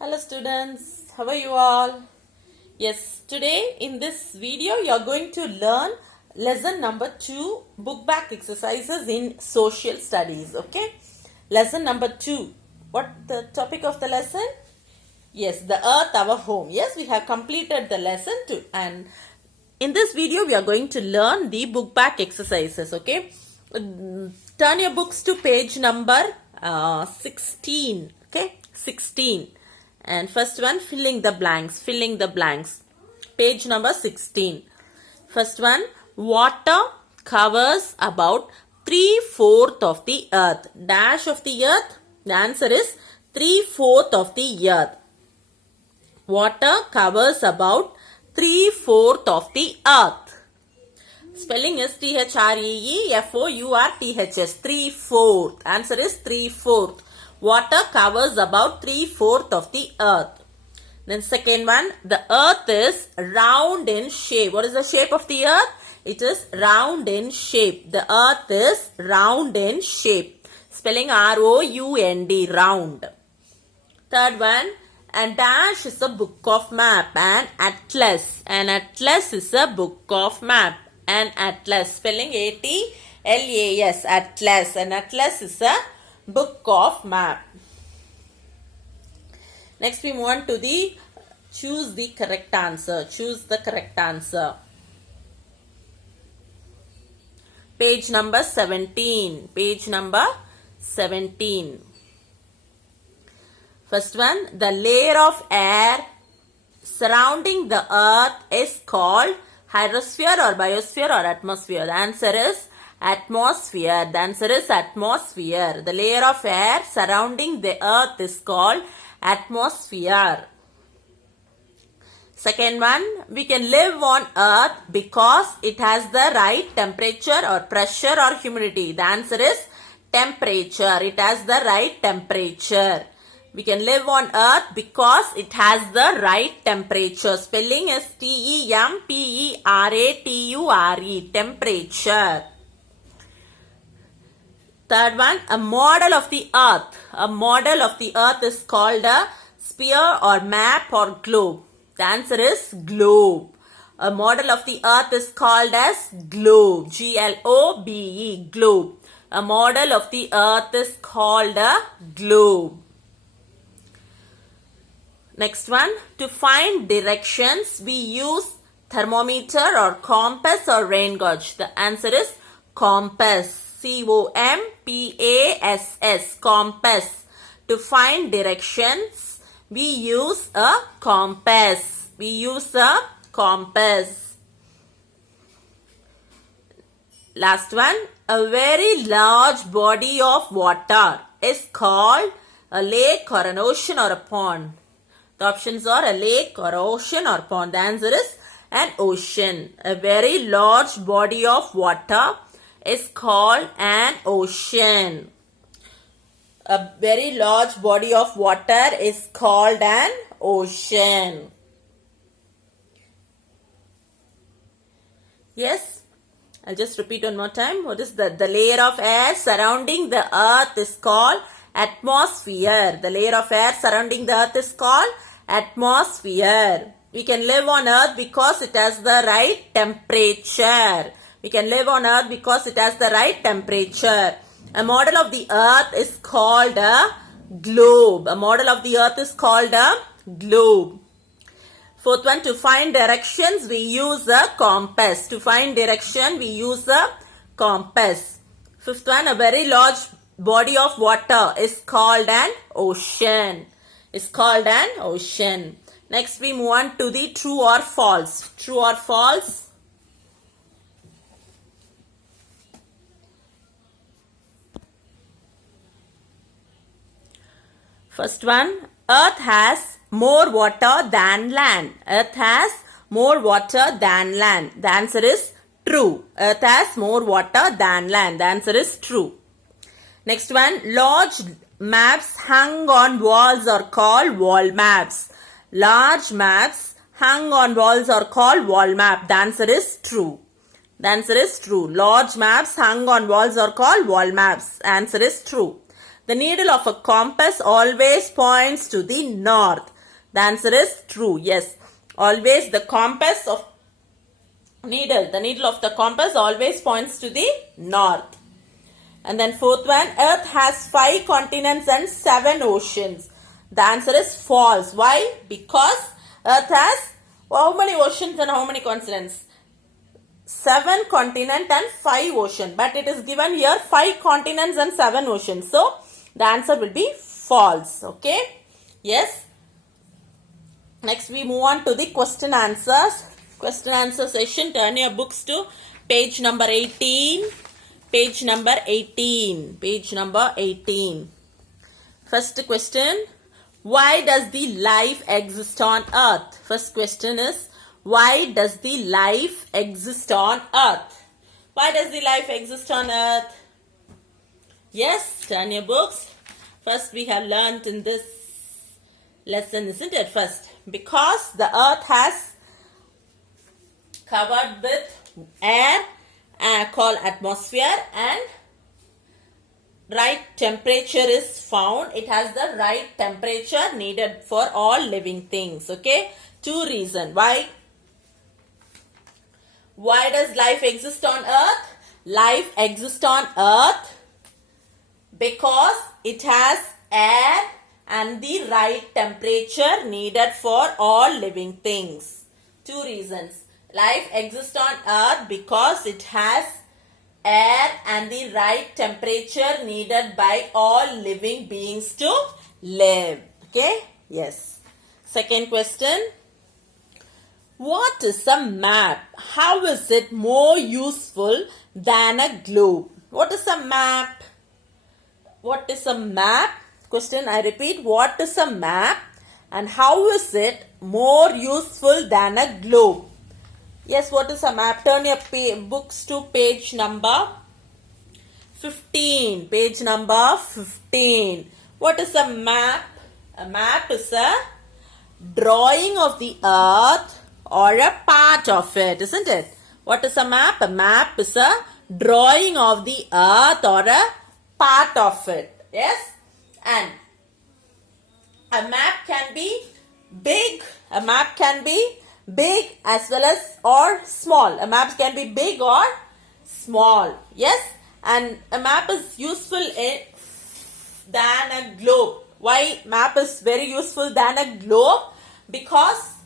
Hello students, how are you all? Yes, today in this video you are going to learn lesson number 2, book back exercises in social studies. Okay, lesson number 2. What the topic of the lesson? Yes, the earth our home. Yes, we have completed the lesson too, and in this video we are going to learn the book back exercises. Okay, turn your books to page number 16. Okay, 16. And first one, filling the blanks. Page number 16. First one, water covers about 3/4 of the earth. Dash of the earth. The answer is 3/4 of the earth. Water covers about 3/4 of the earth. Spelling is THREEFOURTHS. 3/4. Answer is 3/4. Water covers about 3/4 of the earth. Then second one, the earth is round in shape. What is the shape of the earth? It is round in shape. The earth is round in shape. Spelling ROUND, round. Third one, and dash is a book of map. An atlas. An atlas is a book of map. An atlas. Spelling ATLAS. Atlas. An atlas is a book of map. Next we move on to the choose the correct answer. Choose the correct answer. Page number 17. Page number 17. First one, the layer of air surrounding the earth is called hydrosphere or biosphere or atmosphere. The answer is atmosphere. The answer is atmosphere. The layer of air surrounding the earth is called atmosphere. Second one, we can live on earth because it has the right temperature or pressure or humidity. The answer is temperature. It has the right temperature. We can live on earth because it has the right temperature. Spelling is TEMPERATURE. Temperature. Third one, a model of the earth. A model of the earth is called a sphere or map or globe. The answer is globe. A model of the earth is called as globe. GLOBE. Globe. A model of the earth is called a globe. Next one, to find directions, we use thermometer or compass or rain gauge. The answer is compass. COMPASS. Compass. To find directions, we use a compass. We use a compass. Last one, a very large body of water is called a lake or an ocean or a pond. The options are a lake or ocean or pond. The answer is an ocean. A very large body of water is called an ocean. A very large body of water is called an ocean. Yes, I'll just repeat one more time. What is the layer of air surrounding the earth is called atmosphere. The layer of air surrounding the earth is called atmosphere. We can live on earth because it has the right temperature. We can live on earth because it has the right temperature. A model of the earth is called a globe. A model of the earth is called a globe. Fourth one, to find directions, we use a compass. To find direction, we use a compass. Fifth one, a very large body of water is called an ocean. Is called an ocean. Next we move on to the true or false. True or false? First one, earth has more water than land. Earth has more water than land. The answer is true. Earth has more water than land. The answer is true. Next one, large maps hung on walls are called wall maps. Large maps hung on walls are called wall map. The answer is true. The answer is true. Large maps hung on walls are called wall maps. Answer is true. The needle of a compass always points to the north. The answer is true. Yes. Always the needle of the compass always points to the north. And then fourth one, Earth has 5 continents and 7 oceans. The answer is false. Why? Because Earth has how many oceans and how many continents? 7 continents and 5 oceans. But it is given here 5 continents and 7 oceans. So, the answer will be false. Okay? Yes. Next, we move on to the question answers. Question answer session. Turn your books to page number 18. Page number 18. Page number 18. First question. Why does the life exist on Earth? First question is, why does the life exist on Earth? Why does the life exist on Earth? Yes, turn your books. First we have learnt in this lesson, isn't it? First, because the Earth has covered with air called atmosphere, and right temperature is found. It has the right temperature needed for all living things. Okay, 2 reasons. Why does life exist on Earth? Life exists on Earth because it has air and the right temperature needed for all living things. 2 reasons. Life exists on Earth because it has air and the right temperature needed by all living beings to live. Okay? Yes. Second question. What is a map? How is it more useful than a globe? What is a map? What is a map? Question, I repeat. What is a map and how is it more useful than a globe? Yes, what is a map? Turn your books to page number 15. Page number 15. What is a map? A map is a drawing of the earth or a part of it, isn't it? What is a map? A map is a drawing of the earth or a part of it. Yes? And a map can be big. A map can be big as well as or small. A map can be big or small. Yes? And a map is useful than a globe. Why map is very useful than a globe? Because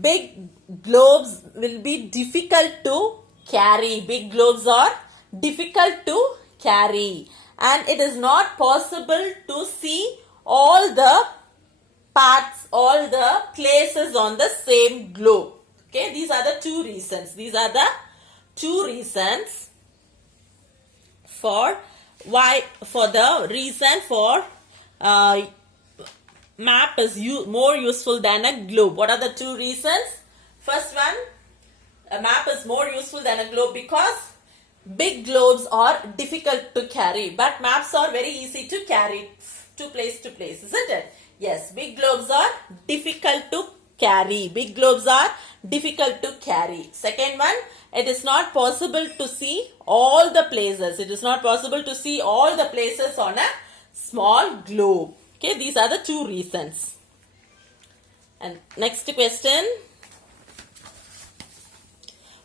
big globes will be difficult to carry. Big globes are difficult to carry. And it is not possible to see all the parts, all the places on the same globe. Okay, these are the 2 reasons. These are the 2 reasons for map is more useful than a globe. What are the 2 reasons? First one, a map is more useful than a globe because big globes are difficult to carry, but maps are very easy to carry to place, isn't it? Yes, big globes are difficult to carry. Big globes are difficult to carry. Second one, it is not possible to see all the places. It is not possible to see all the places on a small globe. Okay, these are the 2 reasons. And next question.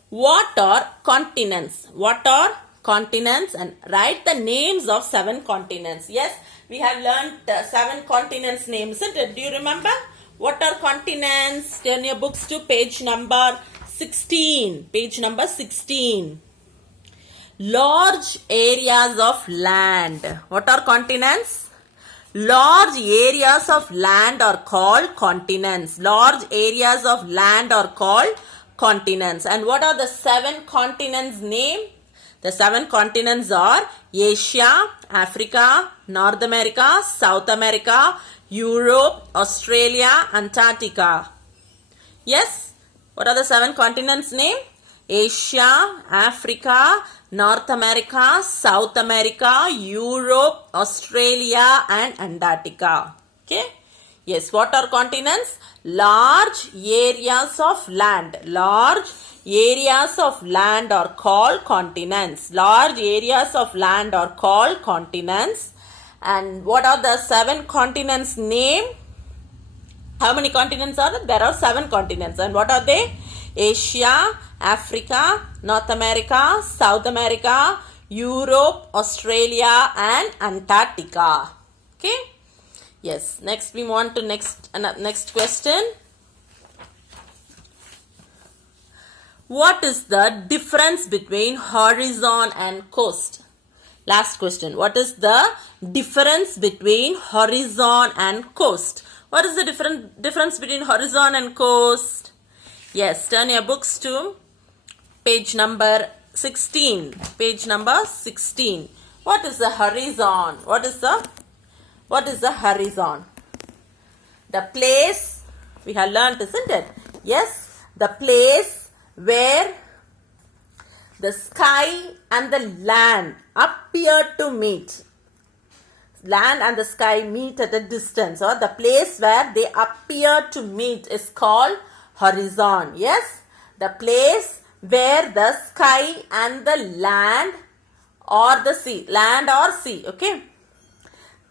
What are continents? What are continents? And write the names of 7 continents. Yes, we have learned 7 continents names, isn't it? Do you remember? What are continents? Turn your books to page number 16. Page number 16. Large areas of land. What are continents? Large areas of land are called continents. Large areas of land are called continents. And what are the 7 continents name? The 7 continents are Asia, Africa, North America, South America, Europe, Australia, Antarctica. Yes? What are the 7 continents name? Asia, Africa, North America, South America, Europe, Australia and Antarctica. Okay? Yes, what are continents? Large areas of land. Large areas of land are called continents. Large areas of land are called continents. And what are the 7 continents name? How many continents are there? There are 7 continents. And what are they? Asia, Africa, North America, South America, Europe, Australia, and Antarctica. Okay. Yes. Next, we move on to next question. What is the difference between horizon and coast? Last question. What is the difference between horizon and coast? What is the difference between horizon and coast? Yes, turn your books to page number 16. Page number 16. What is the horizon? What is the horizon? The place, we have learnt, isn't it? Yes, the place where the sky and the land appear to meet. Land and the sky meet at a distance, or the place where they appear to meet is called horizon. Yes, the place where the sky and the land or the sea, land or sea, okay.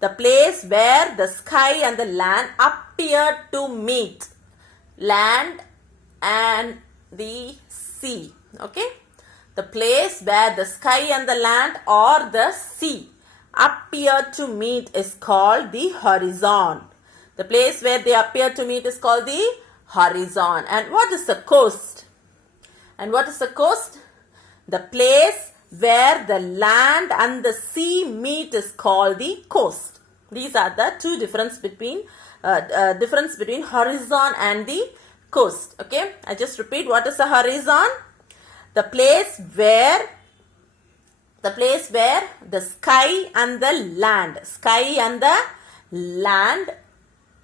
The place where the sky and the land appear to meet, land and the sea, okay. The place where the sky and the land or the sea appear to meet is called the horizon. The place where they appear to meet is called the horizon. And what is the coast? And what is the coast? The place where the land and the sea meet is called the coast. These are the two difference between horizon and the coast. Okay, I just repeat. What is the horizon? The place where the sky and the land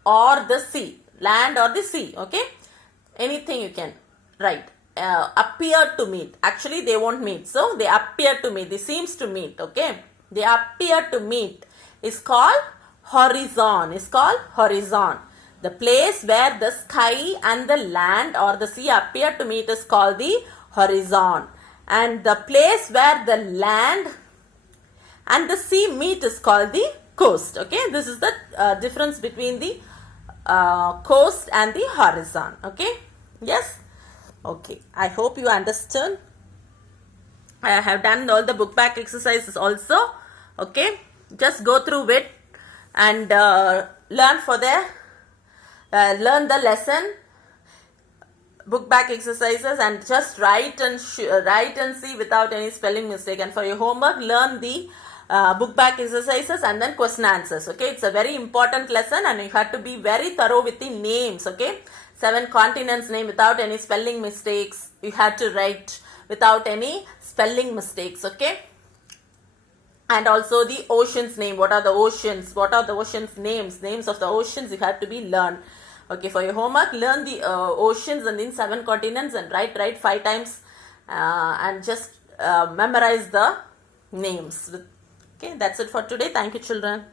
or the sea, okay, anything you can write, appear to meet. Actually they won't meet, so they appear to meet, they seems to meet, okay, they appear to meet is called horizon, The place where the sky and the land or the sea appear to meet is called the horizon. And the place where the land and the sea meet is called the coast. Okay, this is the difference between the coast and the horizon. Okay, yes, okay, I hope you understood. I have done all the book back exercises also. Okay, just go through it and learn the lesson, book back exercises, and just write and see without any spelling mistake. And for your homework, learn the book back exercises and then question answers. Okay, it's a very important lesson and you have to be very thorough with the names. Okay, 7 continents name without any spelling mistakes. You have to write without any spelling mistakes. Okay, and also the oceans name. What are the oceans? What are the oceans names? Names of the oceans you have to be learned. Okay, for your homework, learn the oceans and then 7 continents and write 5 times and just memorize the names. Okay, that's it for today. Thank you, children.